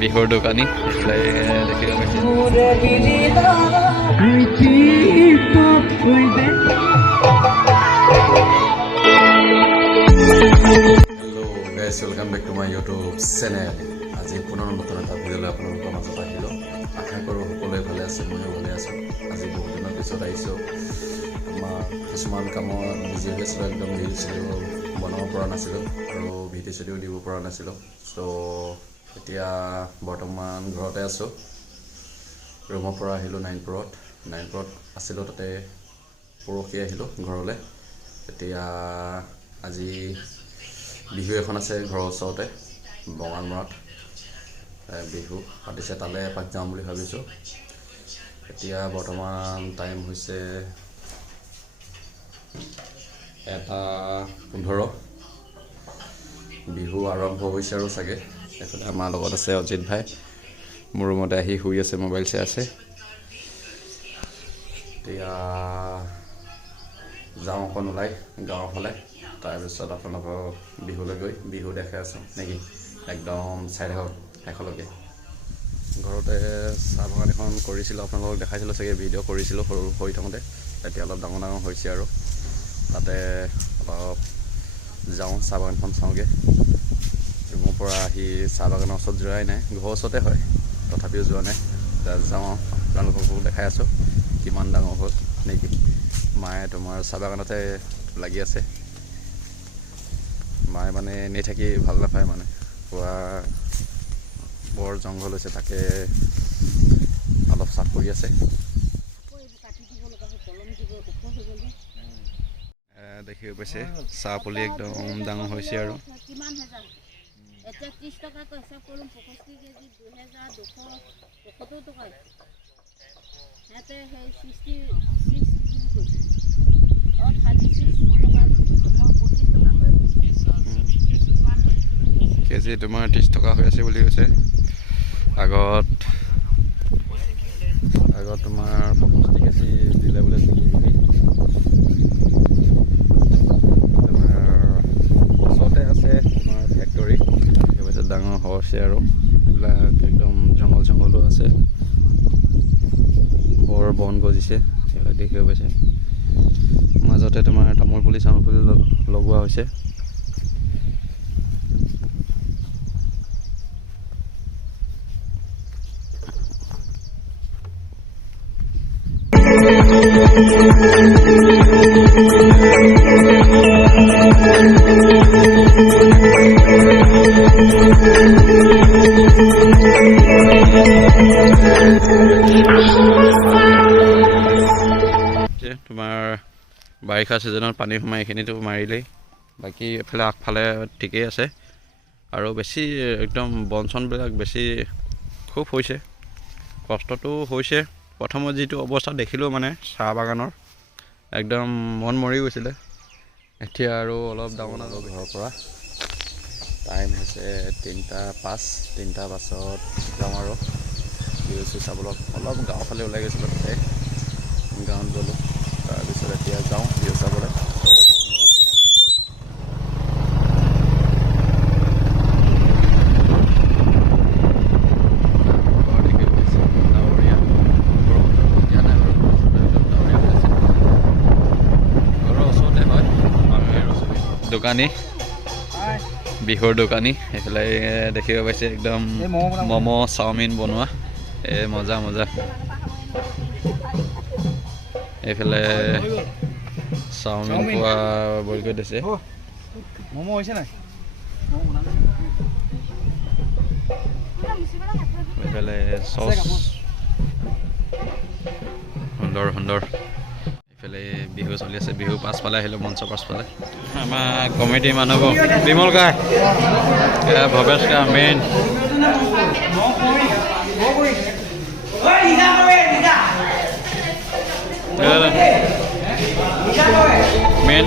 বিহুৰ দোকানী দেখিব পাইছে। Hello' guys, welcome back to my YouTube channel. আজি পুনৰ নতুন এটা ভিডিঅ'লৈ আপোনালোকৰ মাজত আহিলোঁ। আশা কৰোঁ সকলোৱে ভালে আছে, ময়ো ভালে আছোঁ। আজি বহুত দিনৰ পিছত আহিছোঁ। আমাৰ কিছুমান কামত বিজি হৈ আছিলোঁ, একদম ভিডিঅ' চিডিঅ' বনাব পৰা নাছিলোঁ আৰু ভিডিঅ' চিডিঅ' দিব পৰা নাছিলোঁ। চ' এতিয়া বৰ্তমান ঘৰতে আছোঁ। ৰুমৰ পৰা আহিলোঁ নাৰায়ণপুৰত আছিলোঁ, তাতে পৰহি আহিলোঁ ঘৰলৈ। এতিয়া আজি বিহু এখন আছে ঘৰৰ ওচৰতে, বঙালমৰাত বিহু পাতিছে, তালৈ এপাক যাম বুলি ভাবিছোঁ। এতিয়া বৰ্তমান টাইম হৈছে 1:15। বিহু আৰম্ভ হৈছে আৰু চাগে। এইফালে আমাৰ লগত আছে অজিত ভাই, মোৰ ৰুমতে আহি শুই আছে, মোবাইল চাই আছে। এতিয়া যাওঁ অকণ ওলাই গাঁৱৰ ফালে, তাৰপিছত আপোনালোকক বিহুলৈ গৈ বিহু দেখাই আছোঁ নেকি, একদম চাই থাকক শেষলৈকে। ঘৰতে চাহ বাগান এখন কৰিছিলোঁ, আপোনালোকক দেখাইছিলোঁ চাগে, ভিডিঅ' কৰিছিলোঁ সৰু হৈ থাকোঁতে। এতিয়া অলপ ডাঙৰ হৈছে আৰু তাতে অলপ যাওঁ, চাহ বাগানখন চাওঁগৈ। ৰুমৰ পৰা আহি চাহ বাগানৰ ওচৰত যোৱাই নাই, ঘৰৰ ওচৰতে হয়, তথাপিও যোৱা নাই। এতিয়া যাওঁ, আপোনালোককো দেখাই আছোঁ কিমান ডাঙৰ হ'ল নেকি। মায়ে তোমাৰ চাহ বাগানতে লাগি আছে। মায়ে মানে এনেই থাকি ভাল নাপায়, মানে পুৰা বৰ জংঘল হৈছে, তাকে অলপ চাফ কৰি আছে। দেখিব পাইছে চাহ পুলি একদম ডাঙৰ হৈছে আৰু কেজি তোমাৰ 30 টকা হৈ আছে বুলি কৈছে। আগত তোমাৰ 65 কেজি দিলে বোলে বিকি তোমাৰ ওচৰতে আছে তোমাৰ ফেক্টৰী। তাৰপিছত ডাঙৰ হৈছে আৰু এইবিলাক একদম জংঘলো আছে, বৰ বন গজিছে, সেইবিলাক দেখিব পাইছে। মাজতে তোমাৰ তামোল পুলি লগোৱা হৈছে। তোমাৰ বাৰিষা ছিজনত পানী সোমাই এইখিনিতো মাৰিলেই, বাকী এফালে আগফালে ঠিকেই আছে। আৰু বেছি একদম বন চনবিলাক বেছি খুব হৈছে, কষ্টটো হৈছে। প্ৰথমত যিটো অৱস্থা দেখিলোঁ মানে চাহ বাগানৰ, একদম মন মৰি গৈছিলে। এতিয়া আৰু অলপ ডাঙৰ ঘৰৰ পৰা টাইম হৈছে 3:05 পাছত যাওঁ আৰু বিহু চাবলৈ। অলপ গাঁৱৰ ফালে ওলাই গৈছিলোঁ, তাতে গাঁৱত গ'লোঁ, তাৰপিছত এতিয়া যাওঁ বিহু চাবলৈ। দোকানী বিহুৰ দোকানী এইফালে দেখিব পাইছে, একদম ম'ম' চাওমিন বনোৱা, মজা এইফালে চাওমিন পোৱা বইল কৰি দিছে। ম'ম' হৈছে নাই, এইফালে চচ সুন্দৰ। এইফালে বিহু চলি আছে, বিহু পাছফালে আহিলোঁ, মঞ্চৰ পাছফালে আমাৰ কমিটিৰ মানুহবোৰ, বিমল গাই, ভৱেশ গা, মেইন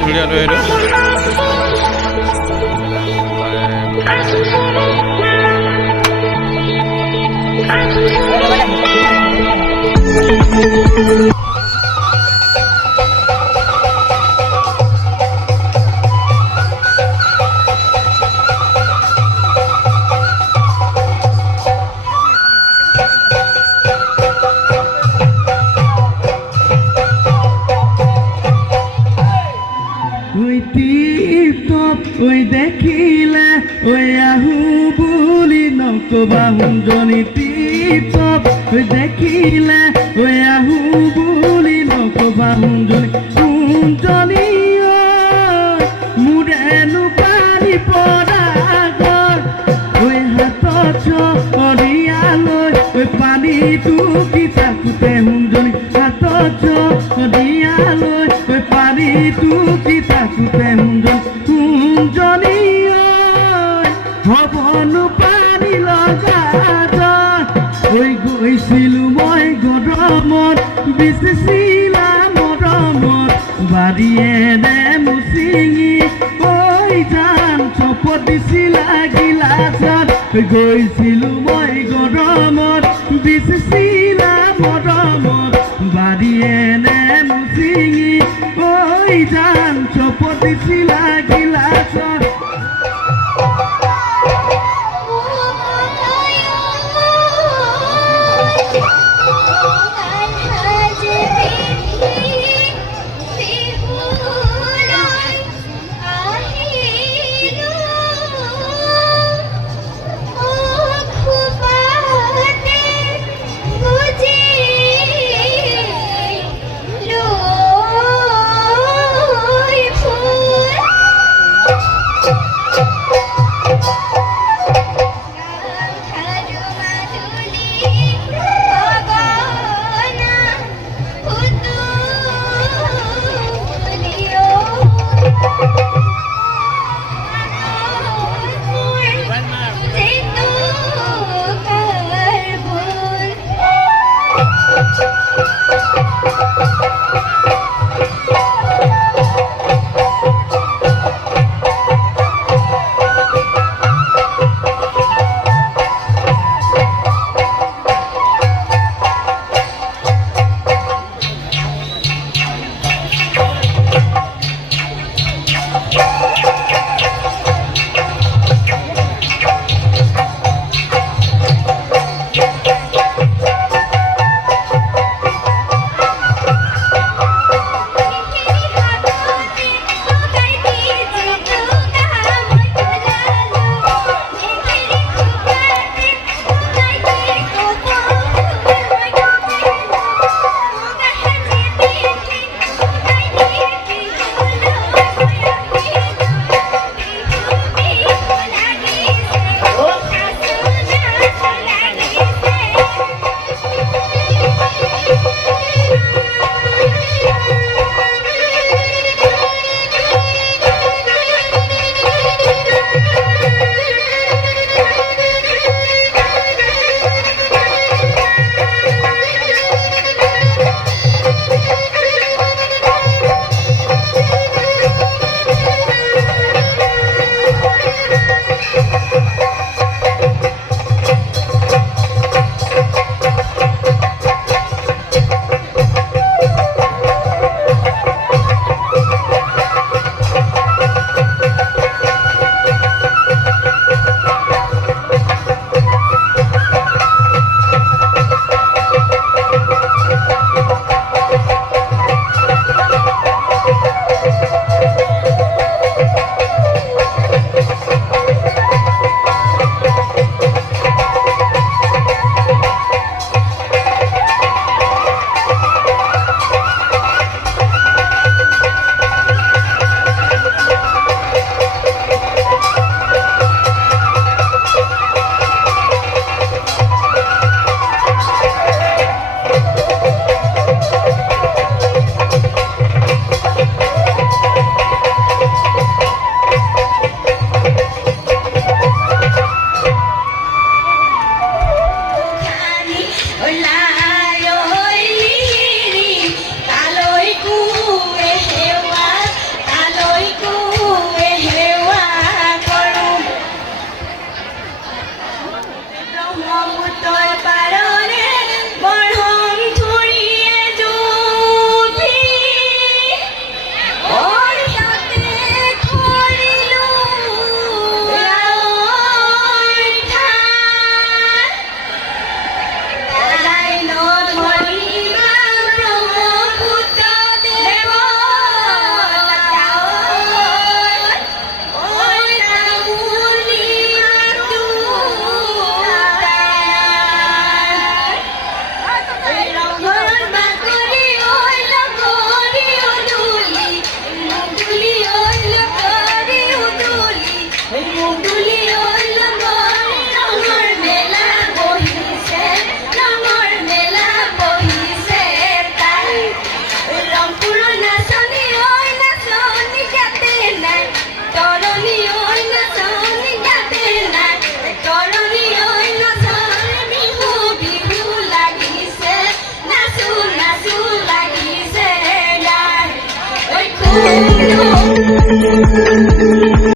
উলিয়ালোঁ এইটো। ঐ দেখিলে ঐ আহু বুলি নকবা হুঞ্জনি টিপটপ ঐ দেখিলে ঐ আহু বুলি নকবা হুঞ্জনি হুঞ্জনি মোৰেনো পানী পৰা গল ঐ হাতত চৰিয়ালৈ ঐ পানীটো কি থাকোঁতে হুঞ্জনি হাতত চৰিয়ালৈ ঐ পানীটো কি থাকোঁতে হুঞ্জনি হ'বনো পানী লগা ঐ গৈছিলোঁ মই গৰমত বিচিছিলা মৰমত বাৰীয়ে দে মুচিঙি ঐ জান চপত দিছিলা গিলাচত গৈছিলোঁ মই গৰমত বিচিছিলা মৰমত